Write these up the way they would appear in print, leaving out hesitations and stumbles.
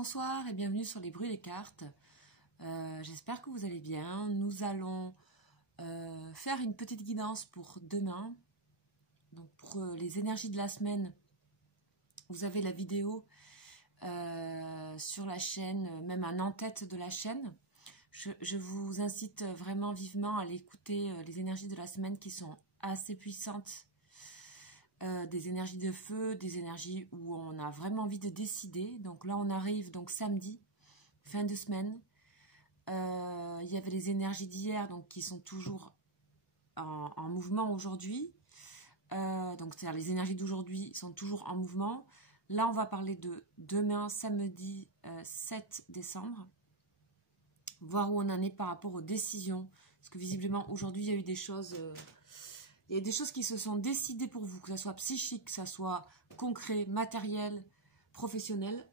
Bonsoir et bienvenue sur les bruits des cartes. J'espère que vous allez bien. Nous allons faire une petite guidance pour demain. Donc pour les énergies de la semaine, vous avez la vidéo sur la chaîne, même un en-tête de la chaîne. Je vous incite vraiment vivement à aller écouter les énergies de la semaine qui sont assez puissantes. Des énergies de feu, des énergies où on a vraiment envie de décider. Donc là, on arrive donc samedi, fin de semaine. Il y avait les énergies d'hier, donc qui sont toujours en mouvement aujourd'hui. Donc c'est-à-dire les énergies d'aujourd'hui sont toujours en mouvement. Là, on va parler de demain, samedi 7 décembre. Voir où on en est par rapport aux décisions. Parce que visiblement, aujourd'hui, il y a eu des choses... il y a des choses qui se sont décidées pour vous, que ce soit psychique, que ce soit concret, matériel, professionnel,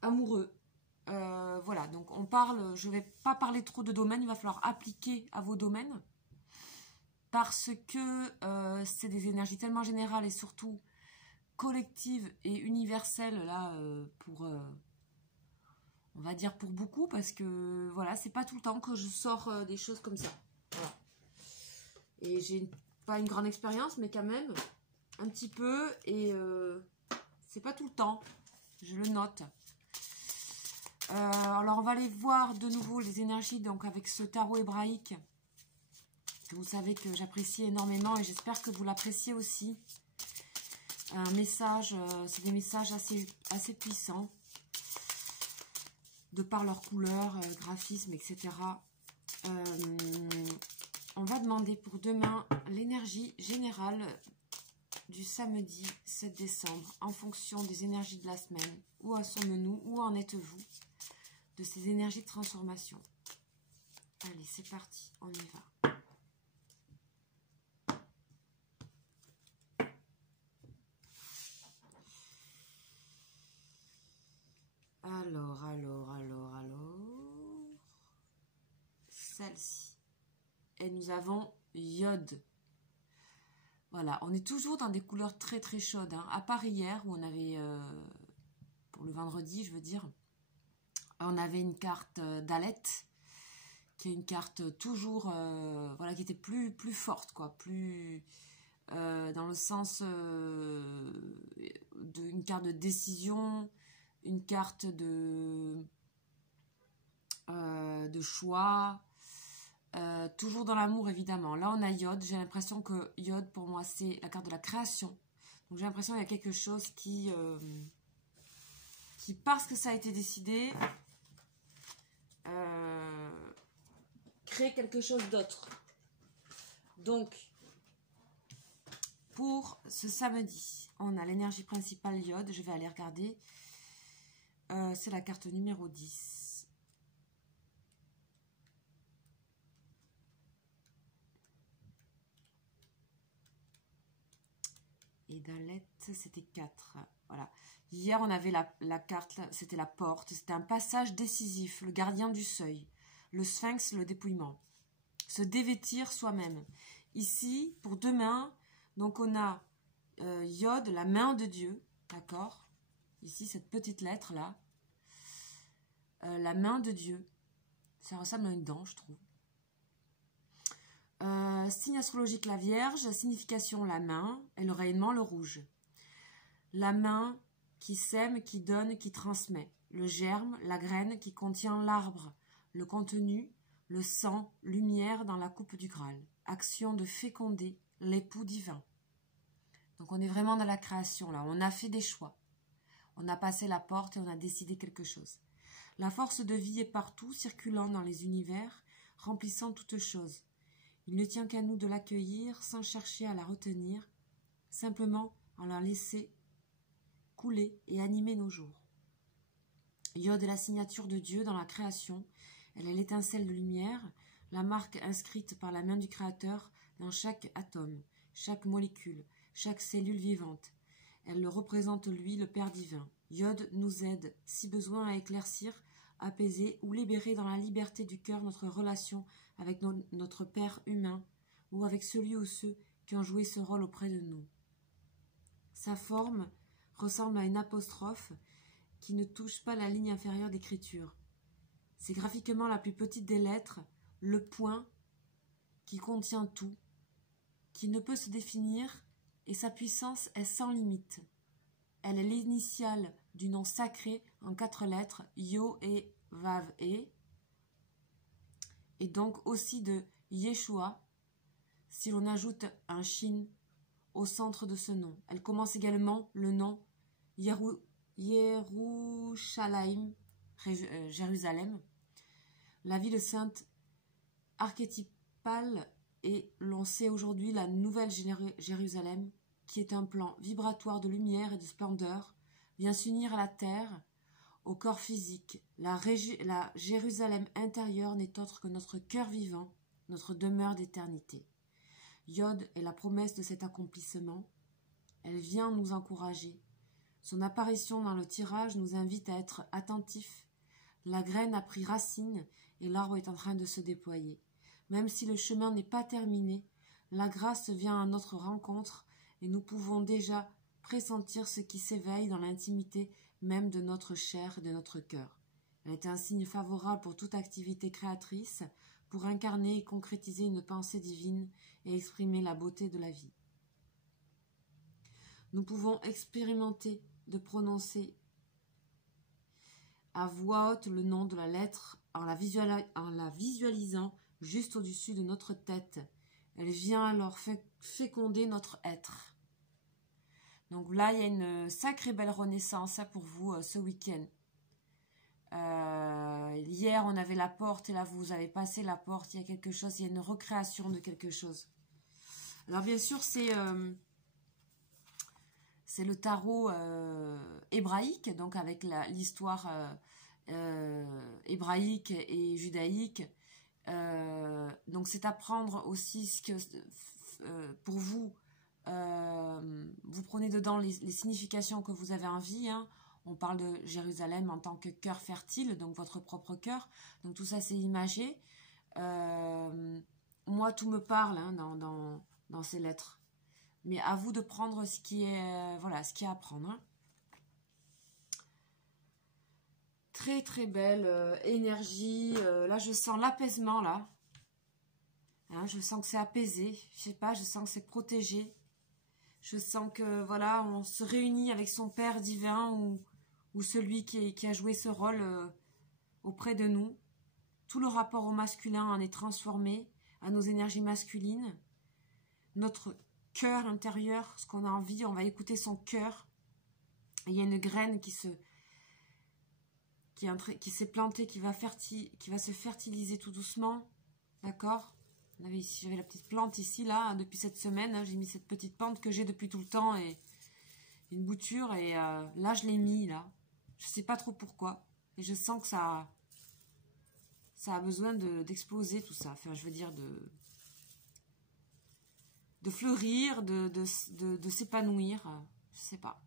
amoureux. Voilà, donc on parle, je ne vais pas parler trop de domaines, il va falloir appliquer à vos domaines. Parce que c'est des énergies tellement générales et surtout collectives et universelles, là, pour... on va dire pour beaucoup, parce que voilà, c'est pas tout le temps que je sors des choses comme ça. Voilà. Et j'ai pas une grande expérience, mais quand même un petit peu, et c'est pas tout le temps, je le note. Alors on va aller voir de nouveau les énergies, donc avec ce tarot hébraïque que vous savez que j'apprécie énormément et j'espère que vous l'appréciez aussi. Un message, c'est des messages assez puissants de par leur couleur, graphisme, etc. On va demander pour demain l'énergie générale du samedi 7 décembre en fonction des énergies de la semaine. Où en sommes-nous? Où en êtes-vous de ces énergies de transformation? Allez, c'est parti, on y va. Alors, celle-ci. Et nous avons iode. Voilà, on est toujours dans des couleurs très très chaudes. Hein. À part hier, où on avait, pour le vendredi, je veux dire, on avait une carte d'Alette, qui est une carte toujours, voilà, qui était plus forte, quoi, plus dans le sens d'une carte de décision, une carte de choix, toujours dans l'amour évidemment. Là on a iode, j'ai l'impression que iode pour moi c'est la carte de la création. Donc j'ai l'impression qu'il y a quelque chose qui parce que ça a été décidé, crée quelque chose d'autre. Donc pour ce samedi, on a l'énergie principale iode, je vais aller regarder. C'est la carte numéro 10. Et d'Alette, c'était 4. Voilà. Hier, on avait la carte, c'était la porte. C'était un passage décisif, le gardien du seuil. Le sphinx, le dépouillement. Se dévêtir soi-même. Ici, pour demain, donc on a iode, la main de Dieu. D'accord? Ici, cette petite lettre-là. La main de Dieu. Ça ressemble à une dent, je trouve. Signe astrologique la Vierge, signification la main et le rayonnement le rouge. La main qui sème, qui donne, qui transmet. Le germe, la graine qui contient l'arbre. Le contenu, le sang, lumière dans la coupe du Graal. Action de féconder l'époux divin. Donc on est vraiment dans la création là. On a fait des choix. On a passé la porte et on a décidé quelque chose. La force de vie est partout, circulant dans les univers, remplissant toutes choses. Il ne tient qu'à nous de l'accueillir sans chercher à la retenir, simplement en la laisser couler et animer nos jours. Iode est la signature de Dieu dans la création, elle est l'étincelle de lumière, la marque inscrite par la main du Créateur dans chaque atome, chaque molécule, chaque cellule vivante. Elle le représente lui, le Père divin. Iode nous aide, si besoin, à éclaircir, apaiser ou libérer dans la liberté du cœur notre relation avec notre Père humain ou avec celui ou ceux qui ont joué ce rôle auprès de nous. Sa forme ressemble à une apostrophe qui ne touche pas la ligne inférieure d'écriture. C'est graphiquement la plus petite des lettres, le point qui contient tout, qui ne peut se définir et sa puissance est sans limite. Elle est l'initiale du nom sacré en 4 lettres, Yo et Vav et donc aussi de Yeshua, si l'on ajoute un Shin au centre de ce nom. Elle commence également le nom Yerushalayim, Jérusalem, la ville sainte archétypale, et l'on sait aujourd'hui la nouvelle Jérusalem, qui est un plan vibratoire de lumière et de splendeur, vient s'unir à la terre, au corps physique. La Jérusalem intérieure n'est autre que notre cœur vivant, notre demeure d'éternité. Yod est la promesse de cet accomplissement. Elle vient nous encourager. Son apparition dans le tirage nous invite à être attentifs. La graine a pris racine et l'arbre est en train de se déployer. Même si le chemin n'est pas terminé, la grâce vient à notre rencontre et nous pouvons déjà pressentir ce qui s'éveille dans l'intimité même de notre chair et de notre cœur. Elle est un signe favorable pour toute activité créatrice, pour incarner et concrétiser une pensée divine et exprimer la beauté de la vie. Nous pouvons expérimenter de prononcer à voix haute le nom de la lettre en la visualisant juste au-dessus de notre tête. Elle vient alors féconder notre être. Donc là, il y a une sacrée belle renaissance pour vous ce week-end. Hier, on avait la porte et là, vous avez passé la porte. Il y a quelque chose, il y a une recréation de quelque chose. Alors bien sûr, c'est le tarot hébraïque, donc avec l'histoire hébraïque et judaïque. Donc c'est apprendre aussi ce que pour vous, vous prenez dedans les significations que vous avez envie, hein. On parle de Jérusalem en tant que cœur fertile, donc votre propre cœur. Donc tout ça c'est imagé. Moi tout me parle, hein, dans ces lettres. Mais à vous de prendre ce qui est, voilà, ce qu'il y a à prendre, hein. Très très belle énergie. Là je sens l'apaisement là. Hein, je sens que c'est apaisé. Je sais pas, je sens que c'est protégé. Je sens que voilà, on se réunit avec son Père divin ou celui qui a joué ce rôle auprès de nous. Tout le rapport au masculin en est transformé à nos énergies masculines. Notre cœur intérieur, ce qu'on a envie, on va écouter son cœur. Il y a une graine qui s'est plantée, qui va se fertiliser tout doucement. D'accord ? J'avais la petite plante ici, là, depuis cette semaine. Hein, j'ai mis cette petite plante que j'ai depuis tout le temps et une bouture. Et là, je l'ai mis, là. Je sais pas trop pourquoi. Et je sens que ça a besoin d'exploser, tout ça. Enfin, je veux dire, de fleurir, de s'épanouir. Je sais pas.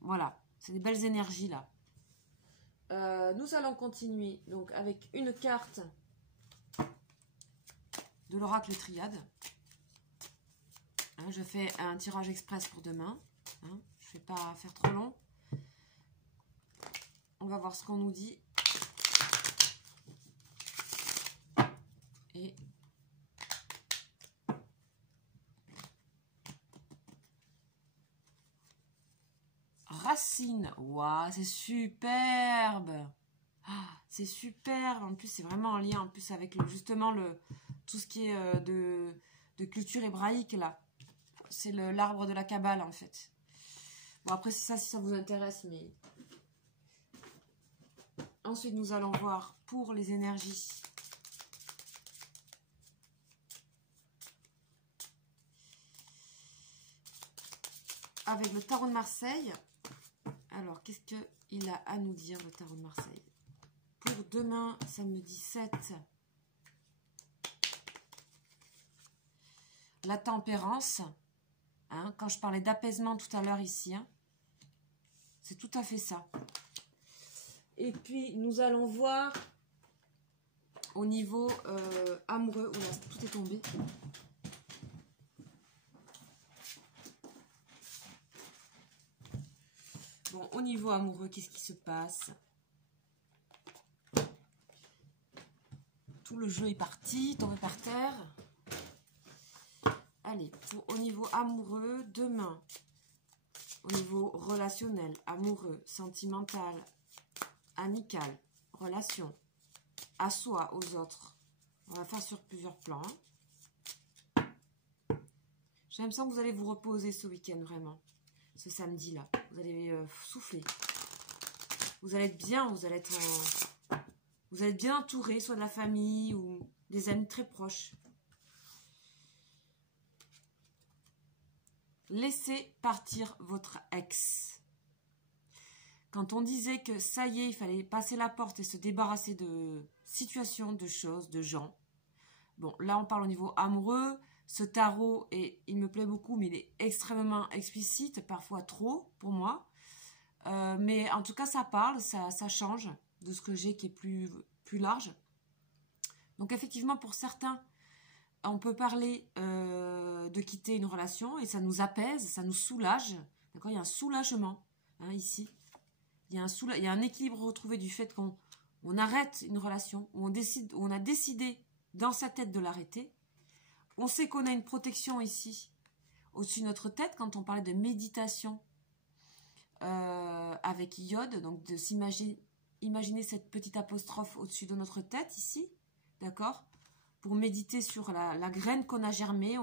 Voilà. C'est des belles énergies, là. Nous allons continuer, donc, avec une carte de l'oracle Triade. Hein, je fais un tirage express pour demain. Hein, je ne vais pas faire trop long. On va voir ce qu'on nous dit. Et racine. Waouh, c'est superbe. Ah, c'est superbe. En plus, c'est vraiment en lien en plus avec justement tout ce qui est de culture hébraïque là. C'est l'arbre de la Kabbale en fait. Bon, après c'est ça si ça vous intéresse, mais ensuite nous allons voir pour les énergies. Avec le tarot de Marseille. Alors, qu'est-ce qu'il a à nous dire, le tarot de Marseille? Pour demain, samedi 7. La tempérance. Hein, quand je parlais d'apaisement tout à l'heure ici. Hein, c'est tout à fait ça. Et puis, nous allons voir au niveau amoureux. Oh là, tout est tombé. Bon, au niveau amoureux, qu'est-ce qui se passe? Tout le jeu est parti, tombé par terre. Allez, au niveau amoureux, demain, au niveau relationnel, amoureux, sentimental, amical, relation, à soi, aux autres. On va faire sur plusieurs plans. J'ai l'impression que vous allez vous reposer ce week-end, vraiment. Ce samedi-là. Vous allez souffler. Vous allez être bien, vous allez être bien entouré, soit de la famille ou des amis très proches. Laissez partir votre ex. Quand on disait que ça y est, il fallait passer la porte et se débarrasser de situations, de choses, de gens. Bon, là on parle au niveau amoureux. Ce tarot, il me plaît beaucoup, mais il est extrêmement explicite, parfois trop pour moi. Mais en tout cas, ça parle, ça change de ce que j'ai qui est plus large. Donc effectivement, pour certains, on peut parler de quitter une relation et ça nous apaise, ça nous soulage. D'accord ? Il y a un soulagement ici. Il y a un équilibre retrouvé du fait qu'on arrête une relation, où on a décidé dans sa tête de l'arrêter. On sait qu'on a une protection ici, au-dessus de notre tête, quand on parlait de méditation avec iode, donc de imaginer cette petite apostrophe au-dessus de notre tête ici, d'accord ? Pour méditer sur la graine qu'on a germée,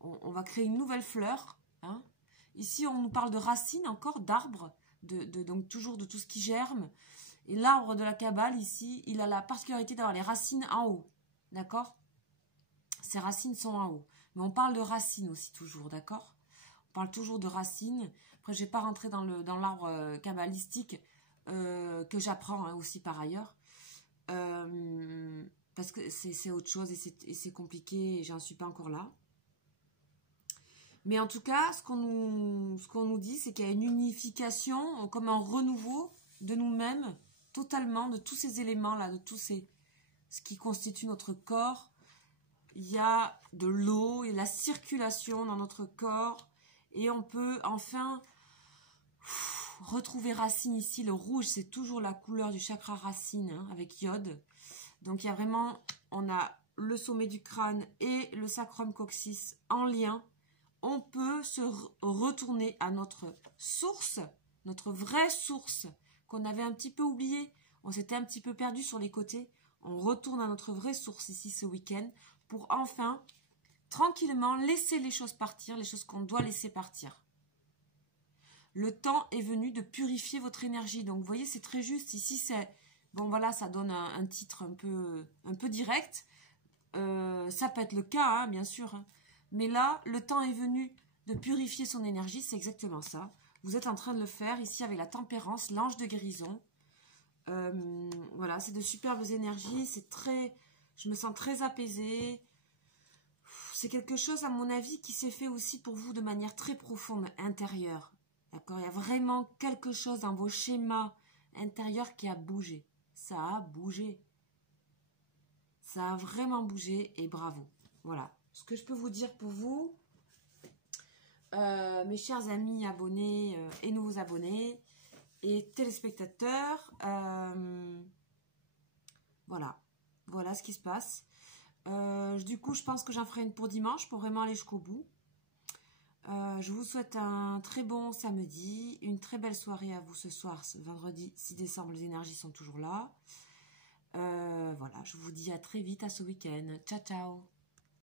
on va créer une nouvelle fleur. Hein. Ici, on nous parle de racines encore, d'arbres, donc toujours de tout ce qui germe. Et l'arbre de la Kabbale, ici, il a la particularité d'avoir les racines en haut. D'accord ? Ces racines sont en haut. Mais on parle de racines aussi toujours, d'accord ? On parle toujours de racines. Après, je ne vais pas rentrer dans l'arbre kabbalistique que j'apprends aussi par ailleurs. Parce que c'est autre chose et c'est compliqué et j'en suis pas encore là. Mais en tout cas, ce qu'on nous dit, c'est qu'il y a une unification, comme un renouveau de nous-mêmes, totalement, de tous ces éléments-là, de tout ce qui constitue notre corps. Il y a de l'eau et la circulation dans notre corps. Et on peut enfin retrouver racine ici. Le rouge, c'est toujours la couleur du chakra racine, avec iode. Donc il y a vraiment, on a le sommet du crâne et le sacrum coccyx en lien. On peut se retourner à notre source, notre vraie source, qu'on avait un petit peu oubliée. On s'était un petit peu perdu sur les côtés. On retourne à notre vraie source ici ce week-end pour enfin, tranquillement, laisser les choses partir, les choses qu'on doit laisser partir. Le temps est venu de purifier votre énergie. Donc, vous voyez, c'est très juste. Ici, c'est... Bon, voilà, ça donne un titre un peu direct. Ça peut être le cas, bien sûr. Mais là, le temps est venu de purifier son énergie. C'est exactement ça. Vous êtes en train de le faire ici avec la tempérance, l'ange de guérison. Voilà, c'est de superbes énergies. C'est très... Je me sens très apaisée. C'est quelque chose, à mon avis, qui s'est fait aussi pour vous de manière très profonde, intérieure. D'accord ? Il y a vraiment quelque chose dans vos schémas intérieurs qui a bougé. Ça a bougé. Ça a vraiment bougé et bravo. Voilà. Ce que je peux vous dire pour vous, mes chers amis abonnés et nouveaux abonnés et téléspectateurs, voilà. Voilà ce qui se passe. Du coup, je pense que j'en ferai une pour dimanche pour vraiment aller jusqu'au bout. Je vous souhaite un très bon samedi, une très belle soirée à vous ce soir, ce vendredi 6 décembre, les énergies sont toujours là. Voilà, je vous dis à très vite à ce week-end. Ciao, ciao!